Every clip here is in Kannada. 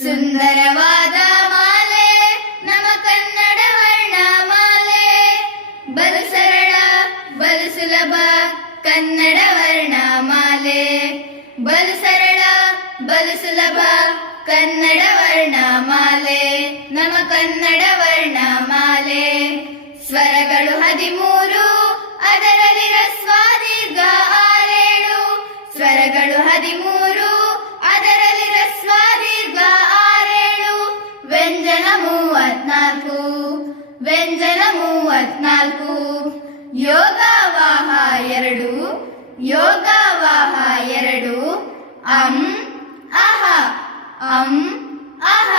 ಸುಂದರವಾದ ಮಾಲೆ ನಮ್ಮ ಕನ್ನಡ ವರ್ಣಮಾಲೆ. ಬಲು ಸರಳ ಬಲು ಸುಲಭ ಕನ್ನಡ ವರ್ಣಮಾಲೆ. ಬಲು ಸರಳ ಬಲು ಸುಲಭ ಕನ್ನಡ ವರ್ಣಮಾಲೆ. ನಮ್ಮ ಕನ್ನಡ ವರ್ಣಮಾಲೆ. ಸ್ವರಗಳು 13 ಅದರಲ್ಲಿ ಹ್ರಸ್ವ ದೀರ್ಘ 6 ಸ್ವರಗಳು 13 ಅದರಲ್ಲಿ ಹ್ರಸ್ವ ದೀರ್ಘ 6 ವ್ಯಂಜನ 34 ವ್ಯಂಜನ 34 ಯೋಗವಾಹ 2 ಯೋಗವಾಹ 2 ಅಂ ಅಹ ಅಂ ಅಹ.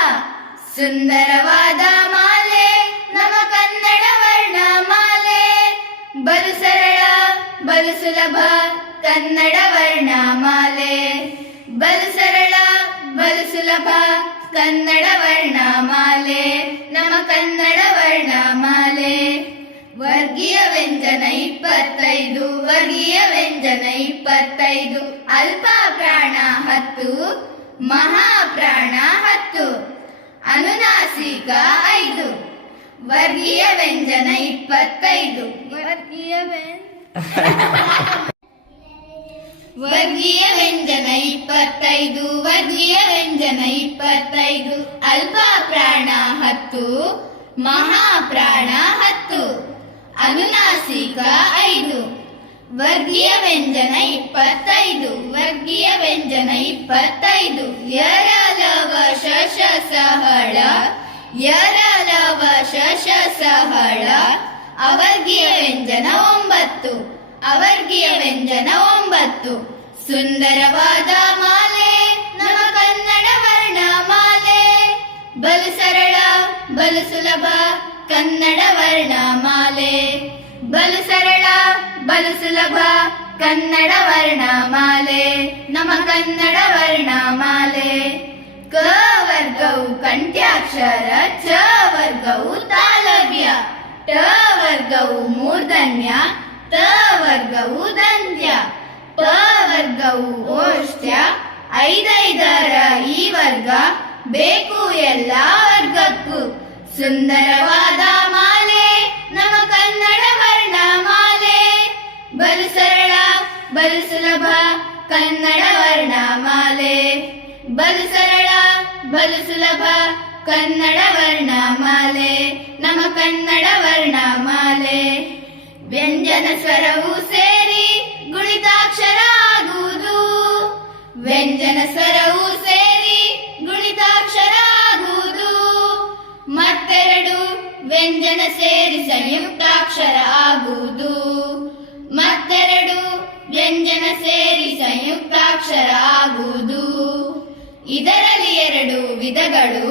ಸುಂದರವಾದ ಮಾಲೆ ನಮ್ಮ ಕನ್ನಡ ವರ್ಣಮಾಲೆ. ಬಲು ಸರಳ ಬಲು ಸುಲಭ ಕನ್ನಡ ವರ್ಣಮಾಲೆ. ಬಲು ಸರಳ ಬಲು ಸುಲಭ ಕನ್ನಡ ವರ್ಣಮಾಲೆ. ನಮ್ಮ ಕನ್ನಡ ವರ್ಣಮಾಲೆ. ವರ್ಗೀಯ ವ್ಯಂಜನ 25 ವರ್ಗೀಯ ವ್ಯಂಜನ 25 ಅಲ್ಪ ಪ್ರಾಣ 10 ಮಹಾಪ್ರಾಣ 10 ಅನುನಾಸಿಕ 5 ವರ್ಗೀಯ ವ್ಯಂಜನ 25 ವರ್ಗೀಯ ವ್ಯಂಜನ 25 ವರ್ಗೀಯ ವ್ಯಂಜನ 25 ಅಲ್ಪ ಪ್ರಾಣ 10 ಮಹಾಪ್ರಾಣ 10 ಅನುನಾಸಿಕ 5 ವರ್ಗೀಯ ವ್ಯಂಜನ 25 ವರ್ಗೀಯ ವ್ಯಂಜನ 25 ಯರಲವ ಶಶ ಸಹಳ ಯರಲವ ಶಶ ಸಹಳ. ಅವರ್ಗೀಯ ವ್ಯಂಜನ 9 ಅವರ್ಗೀಯ ವ್ಯಂಜನ 9 ಸುಂದರವಾದ ಮಾಲೆ ನಮ್ಮ ಕನ್ನಡ ವರ್ಣಮಾಲೆ. ಬಲು ಸರಳ ಬಲು ಸುಲಭ ಕನ್ನಡ ವರ್ಣಮಾಲೆ. ಬಲು ಸರಳ ಬಲು ಸುಲಭ ಕನ್ನಡ ವರ್ಣಮಾಲೆ. ನಮ್ಮ ಕನ್ನಡ ವರ್ಣಮಾಲೆ. ಕ ವರ್ಗವು ಕಂಠ್ಯಾಕ್ಷರ, ಚ ವರ್ಗವು ತಾಲವ್ಯ, ಟ ವರ್ಗವು ಮೂರ್ಧನ್ಯ, ತ ವರ್ಗವು ದಂತ್ಯ, ಪ ವರ್ಗವು ಓಷ್ಟ್ಯ. 5 ಈ ವರ್ಗ ಬೇಕು ಎಲ್ಲ ವರ್ಗಕ್ಕೂ. ಸುಂದರವಾದ ಮಾಲೆ ನಮ್ಮ ಕನ್ನಡ ವರ್ಣಮಾಲೆ. ಬಲು ಸರಳ ಬಲು ಸುಲಭ ಕನ್ನಡ ವರ್ಣಮಾಲೆ. ಬಲು ಸರಳ ಬಲು ಸುಲಭ ಕನ್ನಡ ವರ್ಣಮಾಲೆ. ನಮ್ಮ ಕನ್ನಡ ವರ್ಣಮಾಲೆ. ವ್ಯಂಜನ ಸ್ವರವು ಸೇರಿ ಗುಣಿತಾಕ್ಷರ ಆಗುವುದು. ವ್ಯಂಜನ ಸ್ವರವು ಸೇರಿ ಗುಣಿತಾಕ್ಷರ ಆಗುವುದು. ಮತ್ತೆರಡು ವ್ಯಂಜನ ಸೇರಿ ಸಂಯುಕ್ತಾಕ್ಷರ ಆಗುವುದು. ಮತ್ತೆರಡು ವ್ಯಂಜನ ಸೇರಿ ಸಂಯುಕ್ತಾಕ್ಷರ ಆಗುವುದು. ಇದರಲ್ಲಿ 2 ವಿಧಗಳು: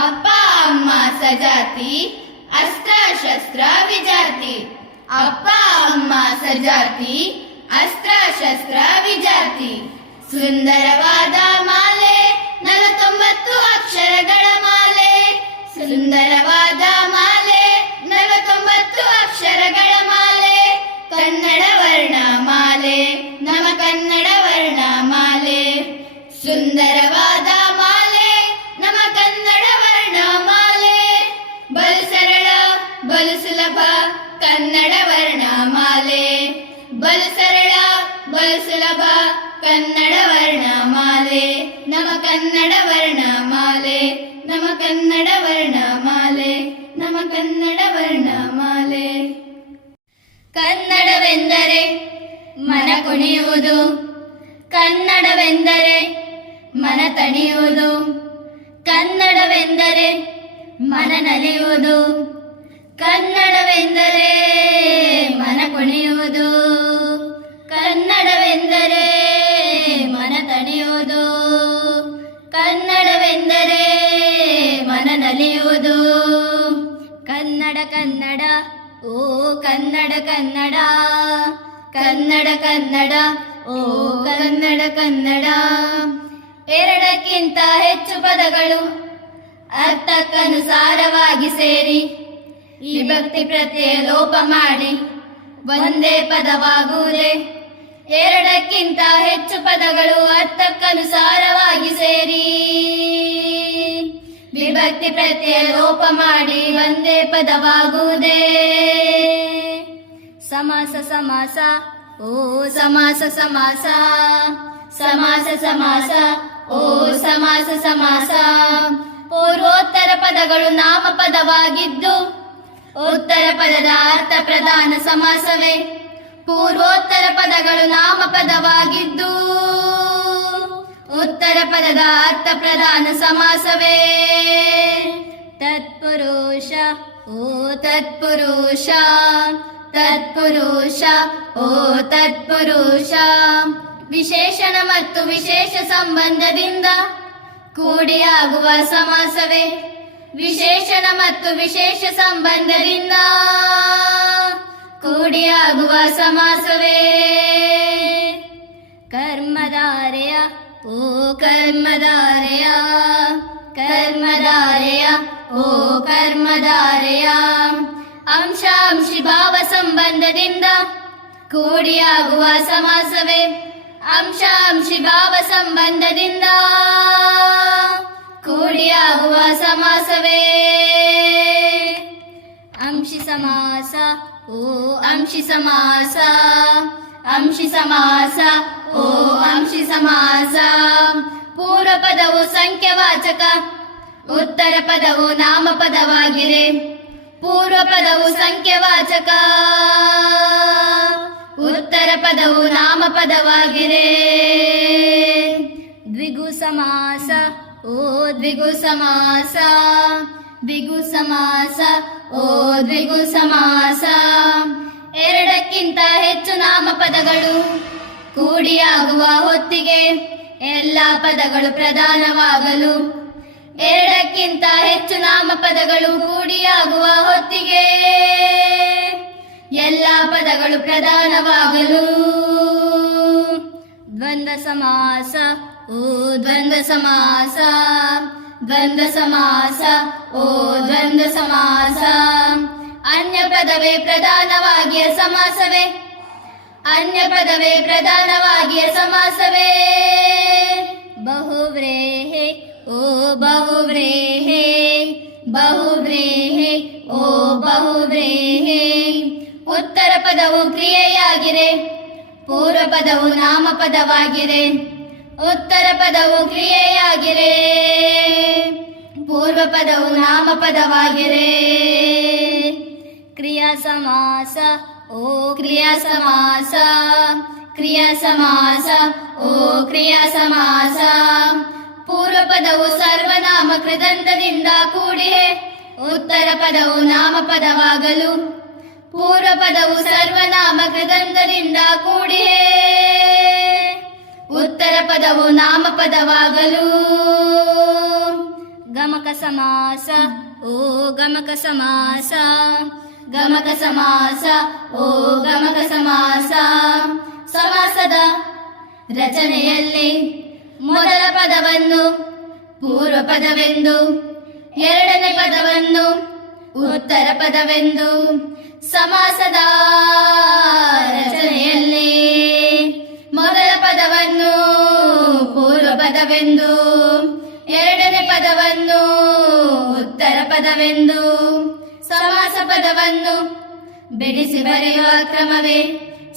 ಅಪ್ಪ ಅಮ್ಮ ಸಜಾತಿ, ಅಸ್ತ್ರ ಶಸ್ತ್ರ ವಿಜಾತಿ. ಅಪ್ಪ ಅಮ್ಮ ಸಜಾತಿ, ಅಸ್ತ್ರ ಶಸ್ತ್ರ ವಿಜಾತಿ. ಸುಂದರವಾದ ಮಾಲೆ 49 ಅಕ್ಷರಗಳ ಮಾಲೆ. ಸುಂದರವಾದ ಮಾಲೆ 49 ಅಕ್ಷರಗಳ ಮಾಲೆ. ಕನ್ನಡ ವರ್ಣಮಾಲೆ ನಮ್ಮ ಕನ್ನಡ ವರ್ಣಮಾಲೆ. ಸುಂದರವಾದ ಮಾಲೆ ನಮ್ಮ ಕನ್ನಡ ವರ್ಣಮಾಲೆ. ಬಲು ಸರಳ ಬಲು ಸುಲಭ ಕನ್ನಡ ವರ್ಣಮಾಲೆ. ಬಲು ಸರಳ ಬಲು ಸುಲಭ ಕನ್ನಡ ವರ್ಣಮಾಲೆ. ನಮ್ಮ ಕನ್ನಡ ವರ್ಣಮಾಲೆ. ನಮ್ಮ ಕನ್ನಡ ವರ್ಣಮಾಲೆ. ನಮ್ಮ ಕನ್ನಡ ವರ್ಣಮಾಲೆ. ಕನ್ನಡವೆಂದರೆ ಮನ ಕುಣಿಯುವುದು. ಕನ್ನಡವೆಂದರೆ ಮನ ತಣಿಯುವುದು. ಕನ್ನಡವೆಂದರೆ ಮನ ನಲಿಯುವುದು. ಕನ್ನಡವೆಂದರೆ ಮನ ಕುಣಿಯುವುದು. ಕನ್ನಡವೆಂದರೆ ಮನ ತಣಿಯುವುದು. ಕನ್ನಡವೆಂದರೆ ಮನ ನಲಿಯುವುದು. ಕನ್ನಡ ಕನ್ನಡ ಓ ಕನ್ನಡ ಕನ್ನಡ. ಕನ್ನಡ ಕನ್ನಡ ಓ ಕನ್ನಡ ಕನ್ನಡ. 2ಕ್ಕಿಂತ ಹೆಚ್ಚು ಪದಗಳು ಅರ್ಥಕ್ಕನುಸಾರವಾಗಿ ಸೇರಿ ವಿಭಕ್ತಿ ಪ್ರತ್ಯಯ ಲೋಪ ಮಾಡಿ ಒಂದೇ ಪದವಾಗುವುದೇ. 2ಕ್ಕಿಂತ ಹೆಚ್ಚು ಪದಗಳು ಅರ್ಥಕ್ಕನುಸಾರವಾಗಿ ಸೇರಿ ವಿಭಕ್ತಿ ಪ್ರತ್ಯಯ ಲೋಪ ಮಾಡಿ ಒಂದೇ ಪದವಾಗುವುದೇ. ಸಮಾಸ ಸಮಾಸ ಓ ಸಮಾಸ ಸಮಾಸ, ಸಮಾಸ ಸಮಾಸ, ಓ ಸಮಾಸ ಸಮಾಸ. ಪೂರ್ವೋತ್ತರ ಪದಗಳು ನಾಮಪದವಾಗಿದ್ದು ಉತ್ತರ ಪದದ ಅರ್ಥ ಪ್ರಧಾನ ಸಮಾಸವೇ. ಪೂರ್ವೋತ್ತರ ಪದಗಳು ನಾಮಪದವಾಗಿದ್ದು ಉತ್ತರ ಪದದ ಅರ್ಥ ಪ್ರಧಾನ ಸಮಾಸವೇ. ತತ್ಪುರುಷ ಓ ತತ್ಪುರುಷ, ತತ್ಪುರುಷ, ಓ ತತ್ಪುರುಷ. ವಿಶೇಷಣ ಮತ್ತು ವಿಶೇಷ ಸಂಬಂಧದಿಂದ ಕೂಡಿಯಾಗುವ ಸಮಾಸವೇ. ವಿಶೇಷಣ ಮತ್ತು ವಿಶೇಷ ಸಂಬಂಧದಿಂದ ಕೂಡಿಯಾಗುವ ಸಮಾಸವೇ. ಕರ್ಮಧಾರೆಯ ಓ ಕರ್ಮಧಾರೆಯ, ಕರ್ಮಧಾರೆಯ, ಓ ಕರ್ಮಧಾರೆಯ. ಅಂಶಾಂಶಿ ಭಾವ ಸಂಬಂಧದಿಂದ ಕೂಡಿಯಾಗುವ ಸಮಾಸವೇ. ಅಂಶಾಂಶಿ ಭಾವ ಸಂಬಂಧದಿಂದ ಕೂಡಿಯಾಗುವ ಸಮಾಸವೇ. ಅಂಶಿ ಸಮಾಸ ಓ ಅಂಶಿ ಸಮಾಸ, ಅಂಶಿ ಸಮಾಸ, ಓ ಅಂಶಿ ಸಮಾಸ. ಪೂರ್ವ ಪದವು ಸಂಖ್ಯಾವಾಚಕ, ಉತ್ತರ ಪದವು ನಾಮಪದವಾಗಿದೆ. ಪೂರ್ವ ಪದವು ಸಂಖ್ಯಾವಾಚಕ, ಉತ್ತರ ಪದವು ನಾಮಪದವಾಗಿದೆ. ದ್ವಿಗು ಸಮಾಸ ಓ ದ್ವಿಗು ಸಮಾಸ, ದ್ವಿಗು ಸಮಾಸ, ಓ ದ್ವಿಗು ಸಮಾಸ. ಎರಡಕ್ಕಿಂತ ಹೆಚ್ಚು ನಾಮಪದಗಳು ಕೂಡಿಯಾಗುವ ಹೊತ್ತಿಗೆ ಎಲ್ಲ ಪದಗಳು ಪ್ರಧಾನವಾಗಲು. ಎರಡಕ್ಕಿಂತ ಹೆಚ್ಚು ನಾಮಪದಗಳು ಕೂಡಿಯಾಗುವ ಹೊತ್ತಿಗೆ ಎಲ್ಲ ಪದಗಳು ಪ್ರಧಾನವಾಗಲು. ದ್ವಂದ್ವ ಸಮಾಸ ಓ ದ್ವಂದ್ವ ಸಮಾಸ, ದ್ವಂದ್ವ ಸಮಾಸ, ಓ ದ್ವಂದ್ವ ಸಮಾಸ. ಅನ್ಯ ಪದವೇ ಪ್ರಧಾನವಾಗಿಯ ಸಮಾಸವೇ. ಅನ್ಯ ಪದವೇ ಪ್ರಧಾನವಾಗಿಯ ಸಮಾಸವೇ. ಬಹುವ್ರೇಹೆ ಓ ಬಹುವ್ರೇಹೆ, ಬಹುವ್ರೇಹೆ, ಓ ಬಹುವ್ರೇಹೆ. ಉತ್ತರ ಪದವು ಕ್ರಿಯೆಯಾಗಿರೆ, ಪೂರ್ವ ಪದವು ನಾಮಪದವಾಗಿದೆ. ಉತ್ತರ ಪದವು ಕ್ರಿಯೆಯಾಗಿರೆ, ಪೂರ್ವ ಪದವು ನಾಮಪದವಾಗಿದೆ. ಕ್ರಿಯಾ ಸಮಾಸ ಓ ಕ್ರಿಯಾ ಸಮಾಸ, ಕ್ರಿಯಾ ಸಮಾಸ, ಓ ಕ್ರಿಯಾ ಸಮಾಸ. ಪೂರ್ವ ಪದವು ಸರ್ವನಾಮ ಕೃದಂತದಿಂದ ಕೂಡಿಯೇ ಉತ್ತರ ಪದವು ನಾಮಪದವಾಗಲು. ಪೂರ್ವ ಪದವು ಸರ್ವನಾಮ ಕೃದಂತದಿಂದ ಕೂಡಿಯೇ ಉತ್ತರ ಪದವು ನಾಮಪದವಾಗಲು. ಗಮಕ ಸಮಾಸ ಓ ಗಮಕ ಸಮಾಸ, ಗಮಕ ಸಮಾಸ, ಓ ಗಮಕ ಸಮಾಸ. ಸಮಾಸದ ರಚನೆಯಲ್ಲಿ ಮೊದಲ ಪದವನ್ನು ಪೂರ್ವ ಪದವೆಂದು, ಎರಡನೇ ಪದವನ್ನು ಉತ್ತರ ಪದವೆಂದು. ಸಮಾಸದ ರಚನೆಯಲ್ಲಿ ಮೊದಲ ಪದವನ್ನು ಪೂರ್ವ ಪದವೆಂದು, ಎರಡನೇ ಪದವನ್ನು ಉತ್ತರ ಪದವೆಂದು. ಸಮಾಸ ಪದವನ್ನು ಬಿಡಿಸಿ ಬರೆಯುವ ಕ್ರಮವೇ.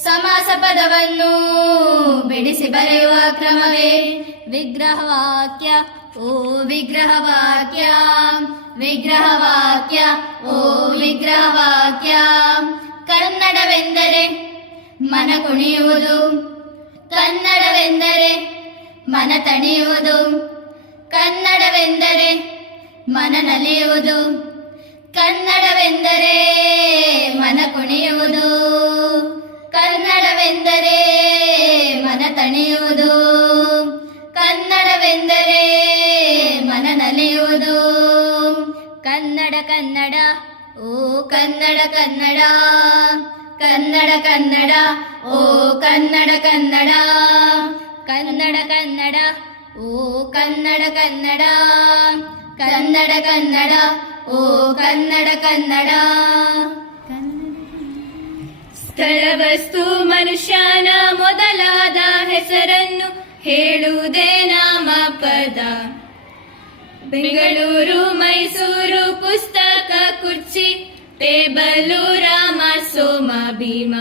ಸಮಾಸ ಪದವನ್ನು ಬಿಡಿಸಿ ಬರೆಯುವ ಕ್ರಮವೇ. ವಿಗ್ರಹವಾಕ್ಯ ಓ ವಿಗ್ರಹವಾಕ್ಯ, ವಿಗ್ರಹವಾಕ್ಯ, ಓ ವಿಗ್ರಹವಾಕ್ಯ. ಕನ್ನಡವೆಂದರೆ ಮನ ಕುಣಿಯುವುದು, ಕನ್ನಡವೆಂದರೆ ಮನ ತಣಿಯುವುದು. ಕನ್ನಡವೆಂದರೆ ಮನ ನಲಿಯುವುದು, ಕನ್ನಡವೆಂದರೆ ಮನ ಕುಣಿಯುವುದು. ಕನ್ನಡವೆಂದರೆ ಮನ ತಣಿಯುವುದು, ಕನ್ನಡವೆಂದರೆ ಮನ ನಲಿಯುವುದು. ಕನ್ನಡ ಕನ್ನಡ ಓ ಕನ್ನಡ ಕನ್ನಡ, ಕನ್ನಡ ಕನ್ನಡ, ಓ ಕನ್ನಡ ಕನ್ನಡ. ಕನ್ನಡ ಕನ್ನಡ ಓ ಕನ್ನಡ ಕನ್ನಡ, ಕನ್ನಡ ಕನ್ನಡ, ಓ ಕನ್ನಡ ಕನ್ನಡ. ಸ್ಥಳ ವಸ್ತು ಮನುಷ್ಯನ ಮೊದಲಾದ ಹೆಸರನ್ನು ಹೇಳುವುದೇ ನಾಮಪದ. ಬೆಂಗಳೂರು ಮೈಸೂರು ಪುಸ್ತಕ ಕುರ್ಚಿ ಟೇಬಲು ರಾಮ ಸೋಮ ಭೀಮ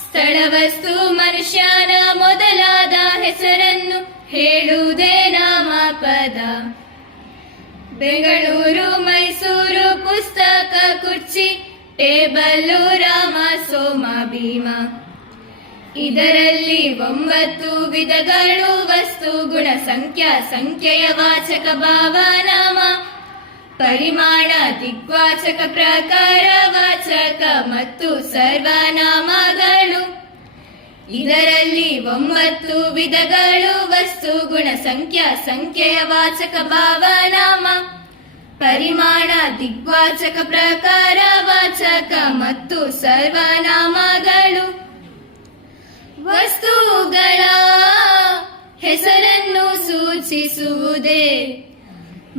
ಸ್ಥಳ ವಸ್ತು ಮನುಷ್ಯನ ಮೊದಲಾದ ಹೆಸರನ್ನು ಹೇಳುವುದೇ ನಾಮಪದ. ಬೆಂಗಳೂರು ಮೈಸೂರು ಪುಸ್ತಕ ಕುರ್ಚಿ ಟೇಬಲು ರಾಮ ಸೋಮ ಭೀಮ ಇದರಲ್ಲಿ 9 ವಿಧಗಳು ವಸ್ತು ಗುಣ ಸಂಖ್ಯೆಯ ವಾಚಕ ಭಾವನಾಮ ಪರಿಮಾಣ ದಿಗ್ವಾಚಕ ಪ್ರಕಾರ ವಾಚಕ ಮತ್ತು ಸರ್ವನಾಮಗಳು. ಇದರಲ್ಲಿ 9 ವಿಧಗಳು ವಸ್ತು ಗುಣ ಸಂಖ್ಯೆಯ ವಾಚಕ ಭಾವನಾಮ ಪರಿಮಾಣ ದಿಗ್ವಾಚಕ ಪ್ರಕಾರ ವಾಚಕ ಮತ್ತು ಸರ್ವನಾಮಗಳು. ವಸ್ತುಗಳ ಹೆಸರನ್ನು ಸೂಚಿಸುವುದೇ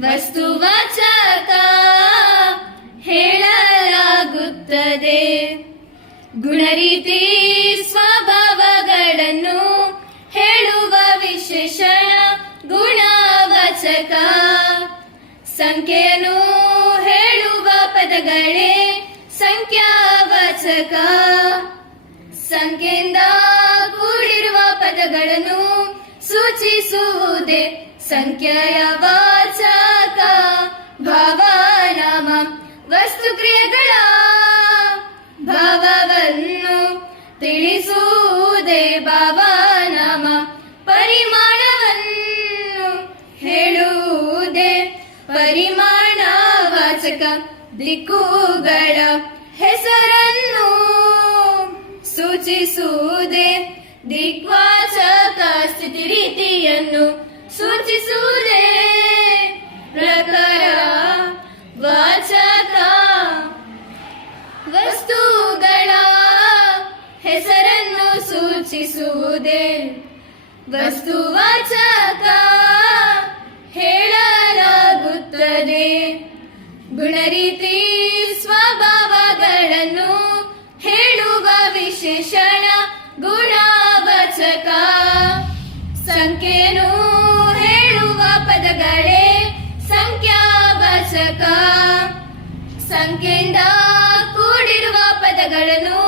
ವಸ್ತುವಾಚಕ ಹೇಳಲಾಗುತ್ತದೆ. ಗುಣರೀತಿ ಸ್ವಭಾವಗಳನ್ನು ಹೇಳುವ ವಿಶೇಷಣ ಗುಣವಾಚಕ. ಸಂಖ್ಯೆಯನ್ನು ಹೇಳುವ ಪದಗಳೇ ಸಂಖ್ಯಾವಾಚಕ. ಸಂಖ್ಯೆಯಿಂದ ಕೂಡಿರುವ ಪದಗಳನ್ನು ಸೂಚಿಸುವುದೇ ಸಂಖ್ಯೆಯ ವಾಚಕ. ಭಾವನಾಮ ವಸ್ತು ಕ್ರಿಯೆಗಳ ಭಾವವನ್ನು ತಿಳಿಸುವುದೇ ಭಾವನಾಮ. ಪರಿಮಾಣವನ್ನು ಹೇಳುವುದೇ ಪರಿಮಾಣವಾಚಕ. ದಿಕ್ಕುಗಳ ಹೆಸರನ್ನು ಸೂಚಿಸುವುದೇ ದಿಗ್ವಾಚಕ. ಸ್ಥಿತಿ ರೀತಿಯನ್ನು ಸೂಚಿಸುವುದೇ ಪ್ರಕಾರ ವಾಚಕ. ವಸ್ತುಗಳ ಹೆಸರನ್ನು ಸೂಚಿಸುವುದೇ ವಸ್ತುವಾಚಕ ಹೇಳಲಾಗುತ್ತದೆ. ಗುಣರೀತಿ ಸ್ವಭಾವಗಳನ್ನು ಹೇಳುವ ವಿಶೇಷಣ ಗುಣವಾಚಕ. ಸಂಖ್ಯೆಯನ್ನು ಹೇಳುವ ಪದಗಳೇ ಸಂಖ್ಯಾವಾಚಕ. ಸಂಖ್ಯೆಯಿಂದ ಕೂಡಿರುವ ಪದಗಳನ್ನು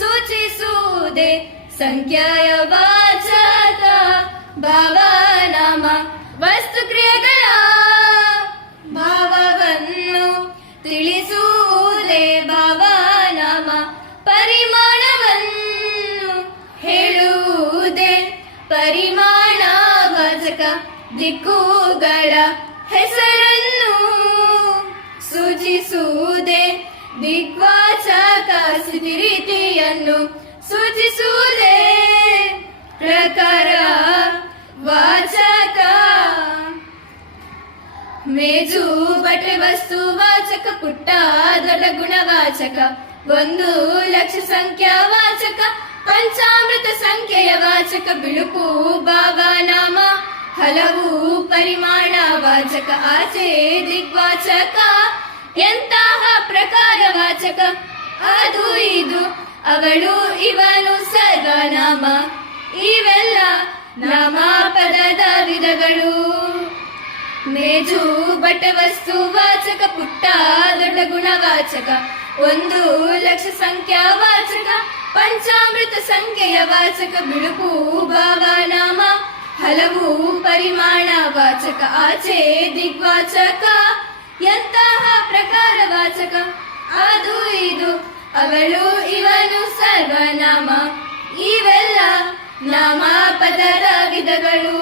ಸೂಚಿಸುವುದೇ ಸಂಖ್ಯೆಯ ವಾಚಕ. ಭಾವನಾಮ ವಸ್ತು ಕ್ರಿಯೆಗಳ ಭಾವವನ್ನು ತಿಳಿಸುವುದೇ ಭಾವನಾಮ. ಪರಿಮಾಣವನ್ನು ಹೇಳುವುದೇ ಪರಿಮಾಣವಾಚಕ. ದಿಕ್ಕುಗಳ ಹೆಸರನ್ನು ಸೂಚಿಸುವುದೇ ದಿಗ್ವಾಚಕ. ಸ್ಥಿತಿ ರೀತಿಯನ್ನು ಸೂಚಿಸುವುದೇ ಪ್ರಕಾರ ವಾಚಕ. ಮೇಜು ಬಟ್ಟೆ ವಸ್ತು ವಾಚಕ. ಪುಟ್ಟ ದೊಡ್ಡ ಗುಣವಾಚಕ. 1,00,000 ಸಂಖ್ಯಾವಾಚಕ. ಪಂಚಾಮೃತ ಸಂಖ್ಯೆಯ ವಾಚಕ. ಬಿಳುಪು ಭಾವನಾಮ ಹಲವು ಪರಿಮಾಣ ವಾಚಕ. ಆಚೆ ದಿಗ್ವಾಚಕ. ಎಂತಹ ಪ್ರಕಾರ ವಾಚಕ. ಅದು ಇದು ಅವಳು ಇವನು ಸರ್ವನಾಮ. ಇವೆಲ್ಲ ನಾಮಪದದ ವಿಧಗಳು. ಮೇಜು ಬಟ್ಟೆ ವಸ್ತು ವಾಚಕ. ಪುಟ್ಟ ದೊಡ್ಡ ಗುಣವಾಚಕ. 1,00,000 ಸಂಖ್ಯಾವಾಚಕ. ಪಂಚಾಮೃತ ಸಂಖ್ಯೆಯ ವಾಚಕ. ಬಿಳುಪು ಭಾವನಾಮ ಹಲವು ಪರಿಮಾಣ ವಾಚಕ. ಆಚೆ ದಿಗ್ವಾಚಕ. ಎಂತಹ ಪ್ರಕಾರ ವಾಚಕ. ಅದು ಇದು ಅವಳು ಇವನು ಸರ್ವನಾಮ. ಇವೆಲ್ಲ ನಾಮಪದದ ವಿಧಗಳು.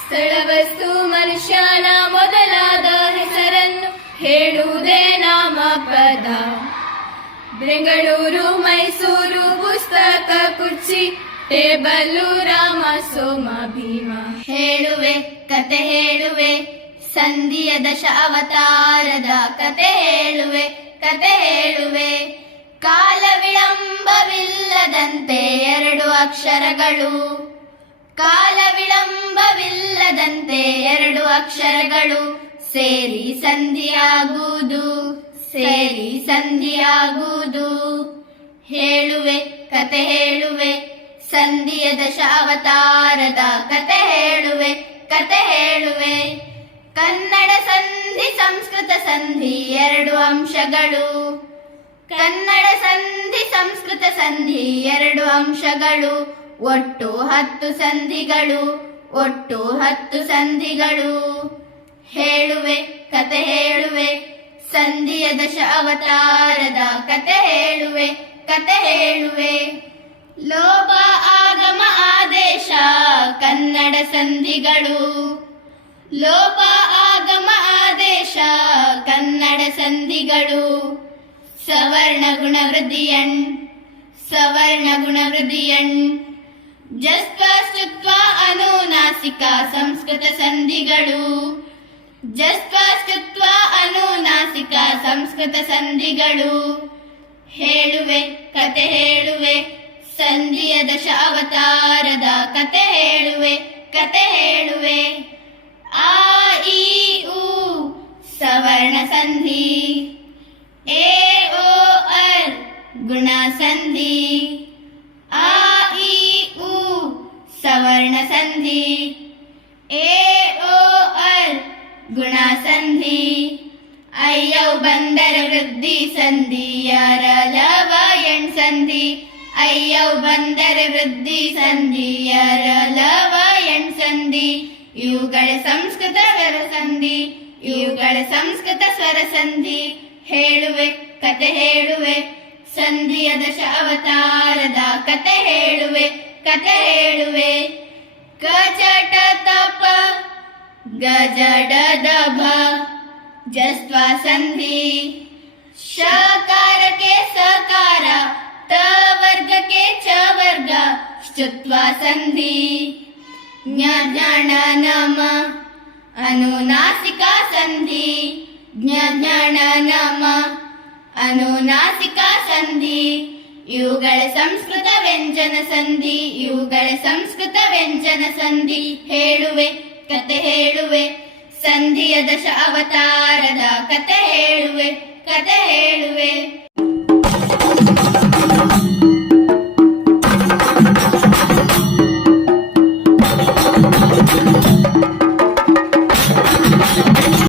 ಸ್ಥಳ ವಸ್ತು ಮನುಷ್ಯನ ಮೊದಲಾದ ಹೆಸರನ್ನು ಹೇಳುವುದೇ ನಾಮಪದ. ಬೆಂಗಳೂರು ಮೈಸೂರು ಪುಸ್ತಕ ಕುರ್ಚಿ ಟೇಬಲು ರಾಮ ಸೋಮ ಭೀಮ. ಹೇಳುವೆ ಕತೆ ಹೇಳುವೆ ಸಂಧಿಯ ದಶ ಅವತಾರದ ಕತೆ ಹೇಳುವೆ ಕಾಲ ವಿಳಂಬವಿಲ್ಲದಂತೆ 2 ಅಕ್ಷರಗಳು. ಕಾಲ ವಿಳಂಬವಿಲ್ಲದಂತೆ 2 ಅಕ್ಷರಗಳು ಸೇರಿ ಸಂಧಿಯಾಗುವುದು. ಹೇಳುವೆ ಕತೆ ಹೇಳುವೆ ಸಂಧಿಯ ದಶ ಅವತಾರದ ಕತೆ ಹೇಳುವೆ ಕತೆ ಹೇಳುವೆ. ಕನ್ನಡ ಸಂಧಿ ಸಂಸ್ಕೃತ ಸಂಧಿ ಎರಡು ಅಂಶಗಳು. ಕನ್ನಡ ಸಂಧಿ ಸಂಸ್ಕೃತ ಸಂಧಿ ಎರಡು ಅಂಶಗಳು. ಒಟ್ಟು 10 ಸಂಧಿಗಳು. ಒಟ್ಟು 10 ಸಂಧಿಗಳು. ಹೇಳುವೆ ಕತೆ ಹೇಳುವೆ. ಸಂಧಿಯ ದಶ ಅವತಾರದ ಕತೆ ಹೇಳುವೆ. ಕತೆ ಹೇಳುವೆ. ಲೋಪ ಆಗಮ ಆದೇಶ ಕನ್ನಡ ಸಂಧಿಗಳು. ಲೋಪ ಆಗಮ ಆದೇಶ ಕನ್ನಡ ಸಂಧಿಗಳು. ಸವರ್ಣ ಗುಣ ವೃದ್ಧಿಯಣ್ ಸವರ್ಣ ಗುಣ ವೃದ್ಧಿಯಣ್. ಜಸ್ತ್ವ ಶ್ಚುತ್ವ ಅನುನಾಸಿಕ ಸಂಸ್ಕೃತ ಸಂಧಿಗಳು. ಜಸ್ತ್ವ ಶ್ಚುತ್ವ ಅನುನಾಸಿಕ ಸಂಸ್ಕೃತ ಸಂಧಿಗಳು. ಹೇಳುವೆ ಕತೆ ಹೇಳುವೆ. ಸಂಧಿಯ ದಶ ಅವತಾರದ ಕತೆ ಹೇಳುವೆ. ಕತೆ ಹೇಳುವೆ. ಆ ಇ ಉ ಸವರ್ಣ ಸಂಧಿ. ಎ ಓ ಅರ್ ಗುಣ ಸಂಧಿ. ಆ ಇ ಉ ಸವರ್ಣ ಸಂಧಿ. ಎ ಓ ಅರ್ ಗುಣ ಸಂಧಿ. ಅಯ್ಯೌ ಬಂದರ ವೃದ್ಧಿ ಸಂಧಿ ಯರಲವ ಎಣ್ ಸಂಧಿ. ಅಯ್ಯೌ ಬಂದರ ವೃದ್ಧಿ ಸಂಧಿ ಯರಲವ ಎಣ್ ಸಂಧಿ. ಇವುಗಳ ಸಂಸ್ಕೃತ ಸ್ವರ ಸಂಧಿ. ಇವುಗಳ ಸಂಸ್ಕೃತ ಸ್ವರ ಸಂಧಿ. ಹೇಳುವೆ ಕತೆ ಹೇಳುವೆ. ಸಂಧಿಯ ದಶ ಅವತಾರದ ಕತೆ ಹೇಳುವೆ. ಕತೆ ಹೇಳುವೆ. ಗಜಟ ತಪ ಗಜಡ ದಭ ಜಸ್ತ್ವ ಸಂಧಿ. ಶಕಾರಕ್ಕೆ ಸಕಾರ ತ ವರ್ಗಕ್ಕೆ ಚ ವರ್ಗ ಶ್ಚುತ್ವ ಸಂಧಿ. ಜ್ಞಾನ ನಮ ಅನುನಾಸಿಕ ಸಂಧಿ. ಜ್ಞಾನ ನಮ ಅನುನಾಸಿಕ ಸಂಧಿ. ಇವುಗಳ ಸಂಸ್ಕೃತ ವ್ಯಂಜನ ಸಂಧಿ. ಇವುಗಳ ಸಂಸ್ಕೃತ ವ್ಯಂಜನ ಸಂಧಿ. ಹೇಳುವೆ ಕತೆ ಹೇಳುವೆ. ಸಂಧಿಯ ದಶ ಅವತಾರದ ಕತೆ ಹೇಳುವೆ. ಕತೆ ಹೇಳುವೆ.